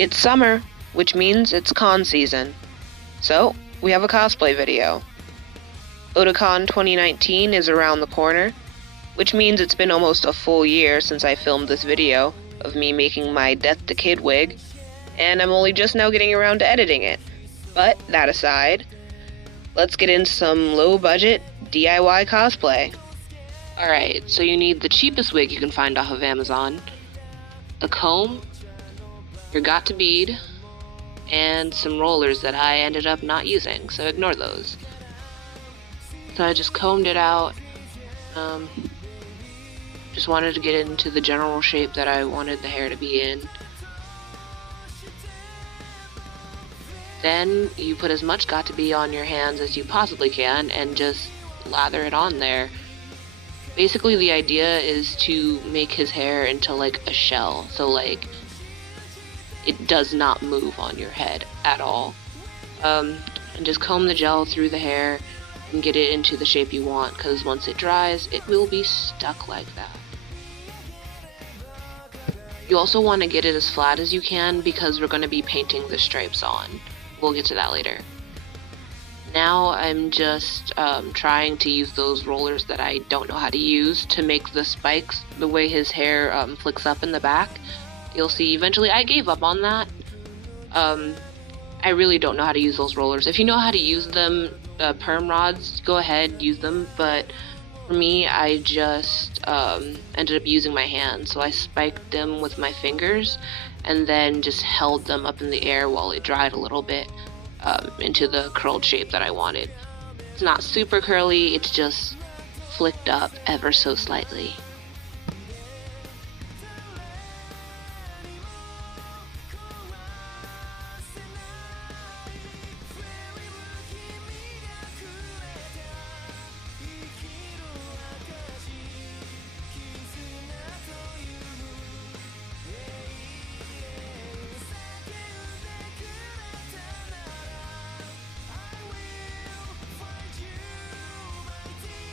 It's summer, which means it's con season. So, we have a cosplay video. Otakon 2019 is around the corner, which means it's been almost a full year since I filmed this video of me making my Death to Kid Wig, and I'm only just now getting around to editing it. But, that aside, let's get into some low-budget DIY cosplay. Alright, so you need the cheapest wig you can find off of Amazon, a comb, your got-to bead, and some rollers that I ended up not using, so ignore those. So I just combed it out, just wanted to get into the general shape that I wanted the hair to be in. Then you put as much got-to-be on your hands as you possibly can and just lather it on there. Basically the idea is to make his hair into like a shell, so like it does not move on your head at all. And just comb the gel through the hair and get it into the shape you want, because once it dries, it will be stuck like that. You also want to get it as flat as you can because we're going to be painting the stripes on. We'll get to that later. Now I'm just trying to use those rollers that I don't know how to use to make the spikes the way his hair flicks up in the back. You'll see eventually I gave up on that. I really don't know how to use those rollers. If you know how to use them, perm rods, go ahead, use them, but for me, I just ended up using my hands, so I spiked them with my fingers and then just held them up in the air while it dried a little bit into the curled shape that I wanted. It's not super curly, it's just flicked up ever so slightly.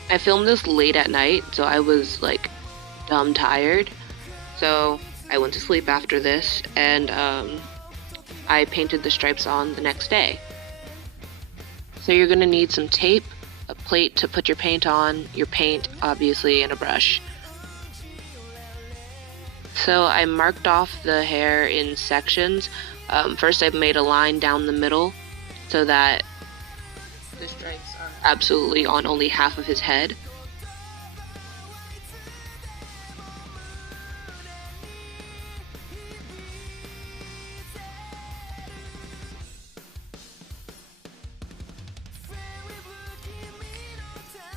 I filmed this late at night, so I was like dumb tired. So I went to sleep after this, and I painted the stripes on the next day. So you're gonna need some tape, a plate to put your paint on, your paint obviously, and a brush. So I marked off the hair in sections. First I made a line down the middle so that the stripes are absolutely on only half of his head.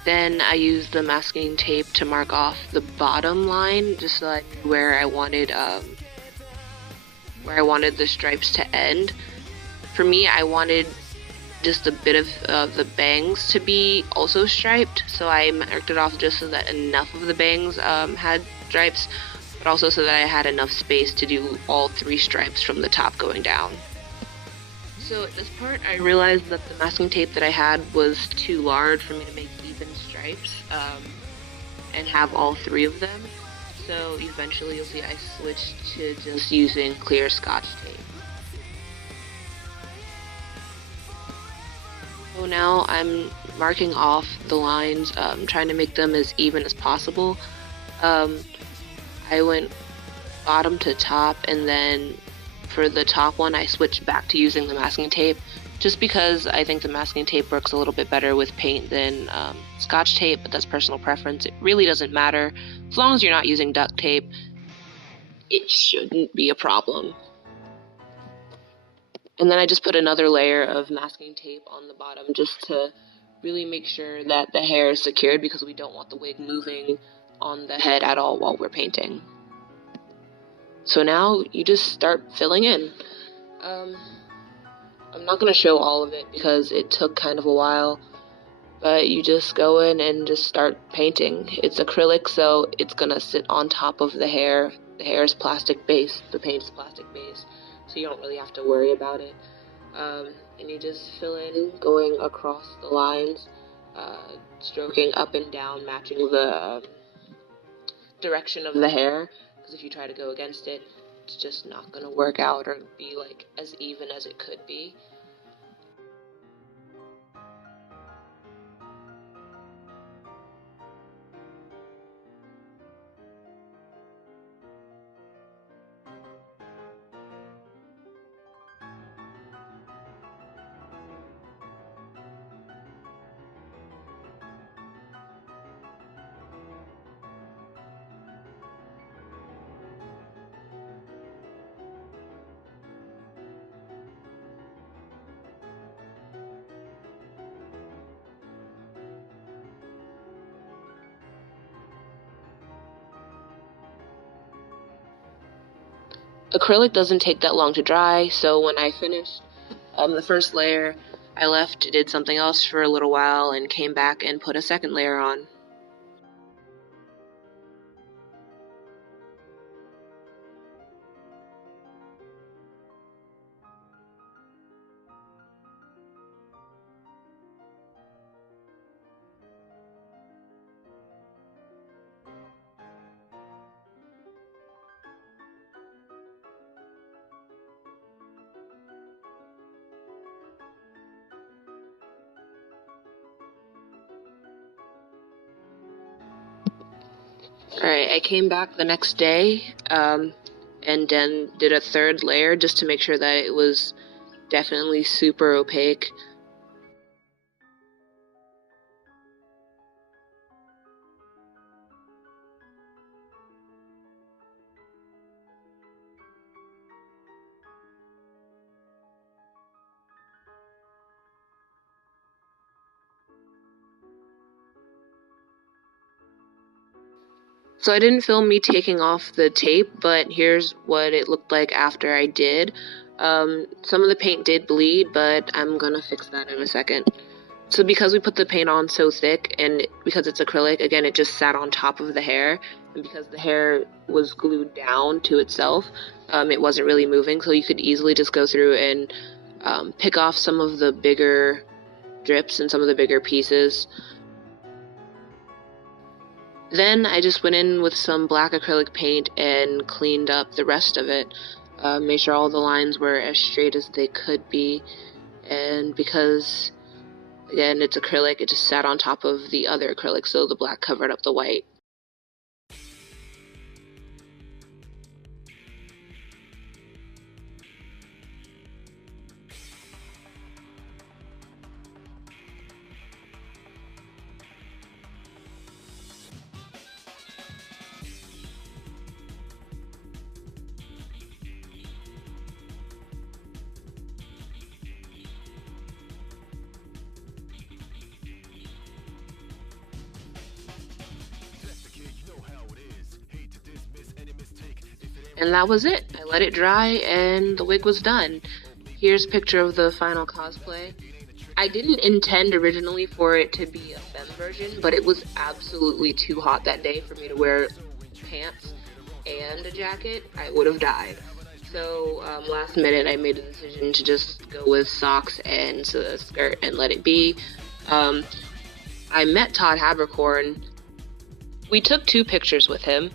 Then I used the masking tape to mark off the bottom line, just so I knew where I wanted the stripes to end. For me, I wanted just a bit of the bangs to be also striped, so I marked it off just so that enough of the bangs had stripes, but also so that I had enough space to do all 3 stripes from the top going down. So at this part, I realized that the masking tape that I had was too large for me to make even stripes and have all 3 of them. So eventually you'll see I switched to just using clear Scotch tape. So now I'm marking off the lines, trying to make them as even as possible. I went bottom to top, and then for the top one I switched back to using the masking tape, just because I think the masking tape works a little bit better with paint than Scotch tape, but that's personal preference. It really doesn't matter. As long as you're not using duct tape, it shouldn't be a problem. And then I just put another layer of masking tape on the bottom just to really make sure that the hair is secured, because we don't want the wig moving on the head at all while we're painting. So now you just start filling in. I'm not going to show all of it because it took kind of a while, but you just go in and just start painting. It's acrylic, so it's going to sit on top of the hair. The hair is plastic base, the paint is plastic base, so you don't really have to worry about it. And you just fill in, going across the lines, stroking up and down, matching the direction of the hair, because if you try to go against it, it's just not gonna work out or be like as even as it could be. Acrylic doesn't take that long to dry, so when I finished the first layer, I left, did something else for a little while, and came back and put a second layer on. Alright, I came back the next day, and then did a third layer just to make sure that it was definitely super opaque. So I didn't film me taking off the tape, but here's what it looked like after I did. Some of the paint did bleed, but I'm gonna fix that in a second. So because we put the paint on so thick, and because it's acrylic, again, it just sat on top of the hair, and because the hair was glued down to itself, it wasn't really moving, so you could easily just go through and pick off some of the bigger drips and some of the bigger pieces. Then I just went in with some black acrylic paint and cleaned up the rest of it. Made sure all the lines were as straight as they could be. And because, again, it's acrylic, it just sat on top of the other acrylic, so the black covered up the white. And that was it. I let it dry and the wig was done. Here's a picture of the final cosplay. I didn't intend originally for it to be a femme version, but it was absolutely too hot that day for me to wear pants and a jacket. I would have died. So last minute I made a decision to just go with socks and a skirt and let it be. I met Todd Habercorn. We took 2 pictures with him,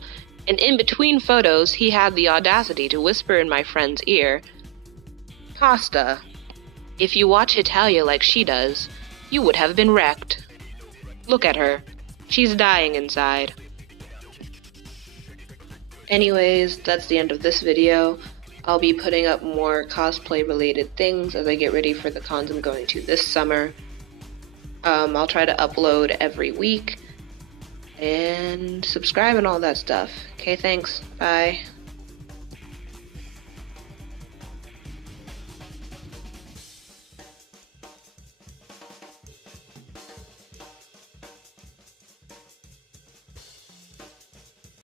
and in between photos he had the audacity to whisper in my friend's ear, "Pasta, if you watch Italia like she does, you would have been wrecked. Look at her. She's dying inside." Anyways, that's the end of this video. I'll be putting up more cosplay related things as I get ready for the cons I'm going to this summer. I'll try to upload every week and subscribe and all that stuff. Okay, thanks. Bye.